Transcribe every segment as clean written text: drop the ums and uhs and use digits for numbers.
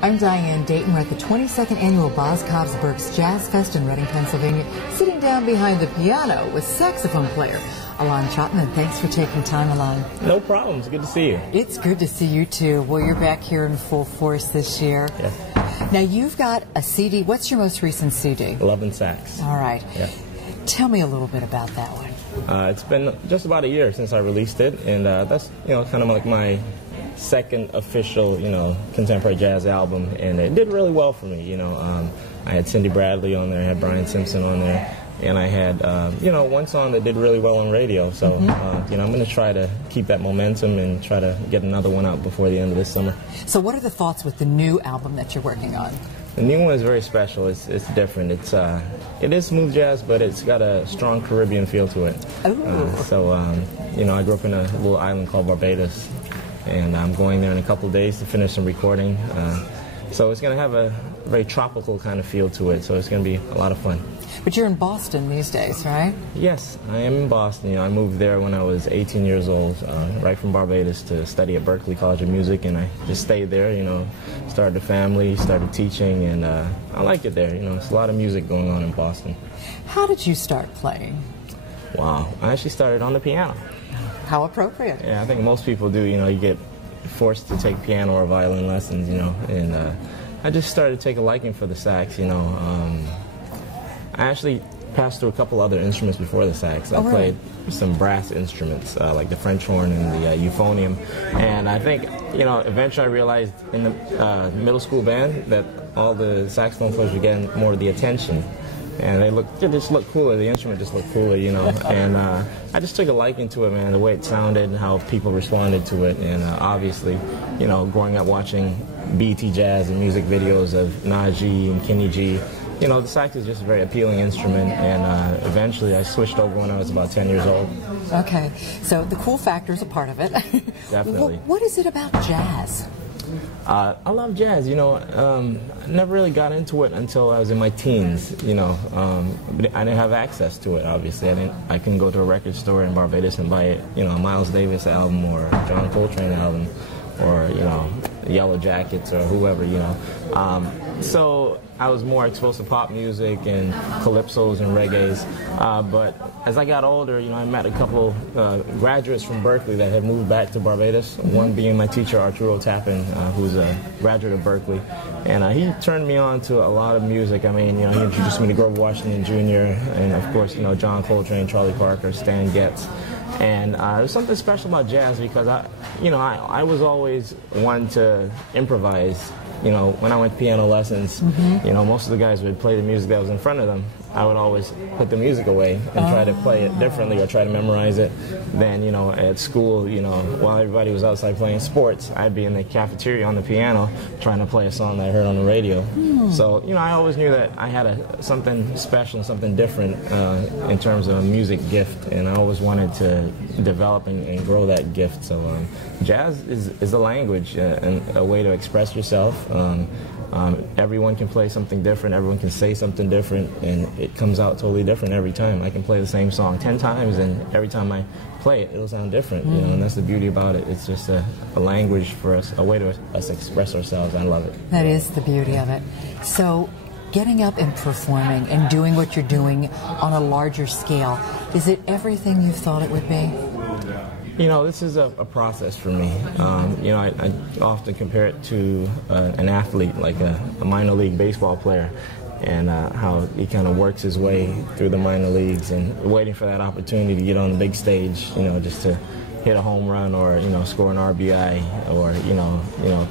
I'm Diane, Dayton. We're at the 22nd Annual Boz Cobbs Burks Jazz Fest in Reading, Pennsylvania. Sitting down behind the piano with saxophone player Elan Trotman. Thanks for taking time, Elan. No problem. It's good to see you. It's good to see you, too. Well, you're back here in full force this year. Yeah. Now, you've got a CD. What's your most recent CD? Love and Sax. All right. Yeah. Tell me a little bit about that one. It's been just about a year since I released it, and that's kind of like my second official contemporary jazz album, and it did really well for me. I had Cindy Bradley on there, I had Brian Simpson on there, and I had one song that did really well on radio. So I'm going to try to keep that momentum and try to get another one out before the end of this summer. So what are the thoughts with the new album that you're working on? The new one is very special. It's different. It is smooth jazz, but it's got a strong Caribbean feel to it. I grew up in a little island called Barbados, and I'm going there in a couple of days to finish some recording. So it's going to have a very tropical kind of feel to it, so it's going to be a lot of fun. But you're in Boston these days, right? Yes, I am in Boston. I moved there when I was 18 years old, right from Barbados, to study at Berklee College of Music, and I just stayed there, started a family, started teaching, and I like it there. It's a lot of music going on in Boston. How did you start playing? Wow, I actually started on the piano. How appropriate. Yeah, I think most people do. You get forced to take piano or violin lessons, and I just started to take a liking for the sax, I actually passed through a couple other instruments before the sax. I played some brass instruments, like the French horn and the euphonium, and I think, eventually I realized in the middle school band that all the saxophone players were getting more of the attention. And they just looked cooler. The instrument just looked cooler, And I just took a liking to it, man. The way it sounded and how people responded to it. And obviously, growing up watching BET Jazz and music videos of Najee and Kenny G, the sax is just a very appealing instrument. And eventually, I switched over when I was about 10 years old. Okay, so the cool factor is a part of it. Definitely. What is it about jazz? I love jazz. I never really got into it until I was in my teens. But I didn't have access to it. Obviously, I couldn't go to a record store in Barbados and buy a Miles Davis album or a John Coltrane album or Yellow Jackets or whoever. So I was more exposed to pop music and calypsos and reggaes. But as I got older, I met a couple graduates from Berklee that had moved back to Barbados. One being my teacher, Arturo Tappan, who's a graduate of Berklee. And he turned me on to a lot of music. I mean, he introduced me to Grover Washington Jr. and, of course, John Coltrane, Charlie Parker, Stan Getz. And there's something special about jazz because I was always one to improvise. When I went to piano lessons, most of the guys would play the music that was in front of them. I would always put the music away and try to play it differently or try to memorize it. Then, at school, while everybody was outside playing sports, I'd be in the cafeteria on the piano trying to play a song that I heard on the radio. So, I always knew that I had something special and something different in terms of a music gift, and I always wanted to develop and grow that gift. So jazz is a language and a way to express yourself. Everyone can play something different, everyone can say something different, and it comes out totally different every time. I can play the same song 10 times, and every time I play it, it'll sound different, and that's the beauty about it. It's just a language for us, a way to us express ourselves. I love it. That is the beauty of it. So, getting up and performing and doing what you're doing on a larger scale, is it everything you thought it would be? This is a process for me. I often compare it to an athlete, like a minor league baseball player, and how he kind of works his way through the minor leagues and waiting for that opportunity to get on the big stage, just to hit a home run or, score an RBI or,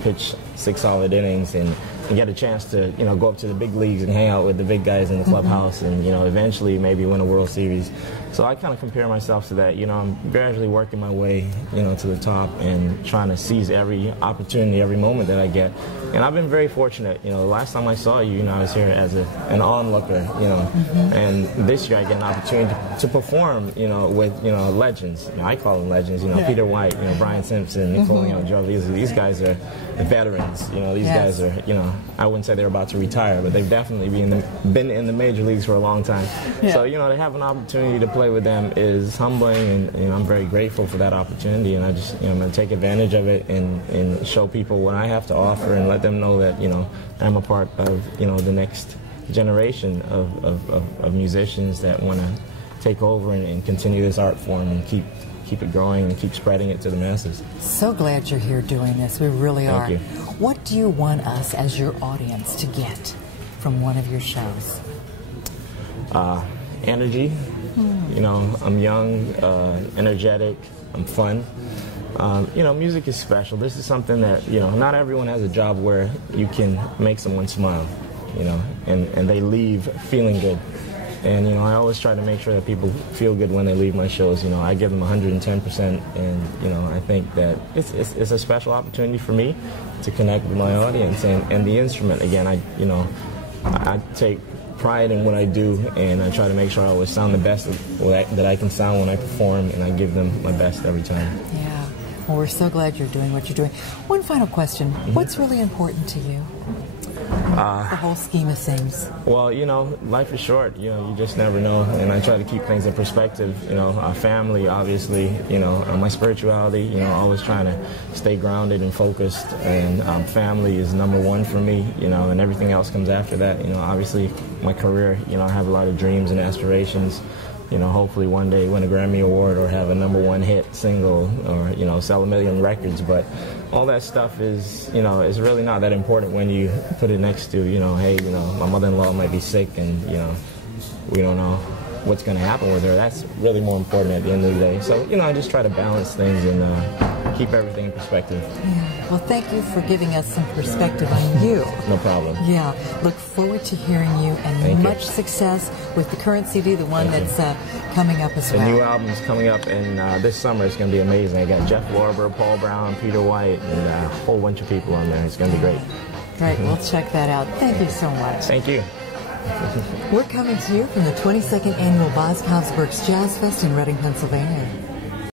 pitch 6 solid innings and get a chance to, go up to the big leagues and hang out with the big guys in the clubhouse and, eventually maybe win a World Series. So I kind of compare myself to that. I'm gradually working my way, to the top and trying to seize every opportunity, every moment that I get. And I've been very fortunate. The last time I saw you, I was here as an onlooker, and this year I get an opportunity to perform, with, legends. I call them legends, Peter White, Brian Simpson, Nicole Joe. These guys are veterans. You know, these guys are, you know, I wouldn't say they're about to retire, but they've definitely been in the major leagues for a long time. Yeah. So, you know, to have an opportunity to play with them is humbling, and you know, I'm very grateful for that opportunity, and I just, you know, I'm going to take advantage of it and show people what I have to offer and let them know that, you know, I'm a part of, you know, the next generation of musicians that want to take over and continue this art form and keep it growing and keep spreading it to the masses. So glad you're here doing this. We really are. Thank you. What do you want us as your audience to get from one of your shows? Energy. You know, I'm young, energetic, I'm fun. You know, music is special. This is something that, you know, not everyone has a job where you can make someone smile, you know, and they leave feeling good. And, you know, I always try to make sure that people feel good when they leave my shows. You know, I give them 110%, and, you know, I think that it's a special opportunity for me to connect with my audience. And the instrument, again, I take pride in what I do, and I try to make sure I always sound the best that I can sound when I perform, and I give them my best every time. Yeah. Well, we're so glad you're doing what you're doing. One final question. What's really important to you? The whole scheme of things. Well, you know, life is short. You know, you just never know, and I try to keep things in perspective. You know, our family, obviously. You know, my spirituality. You know, always trying to stay grounded and focused. And family is #1 for me. You know, and everything else comes after that. You know, obviously, my career. You know, I have a lot of dreams and aspirations. You know, hopefully one day win a Grammy Award or have a #1 hit single, or, you know, sell 1 million records. But all that stuff is, you know, is really not that important when you put it next to, you know, hey, you know, my mother-in-law might be sick, and, you know, we don't know what's going to happen with her. That's really more important at the end of the day. So, you know, I just try to balance things and keep everything in perspective. Yeah. Well, thank you for giving us some perspective on you. No problem. Yeah. Look forward to hearing you, and much success with the current CD, the one that's coming up as well. The new album's coming up, and this summer it's going to be amazing. I got Jeff Lorber, Paul Brown, Peter White, and a whole bunch of people on there. It's going to be great. Great. We'll check that out. Thank you so much. Thank you. We're coming to you from the 22nd Annual Boz Cosberg's Jazz Fest in Reading, Pennsylvania.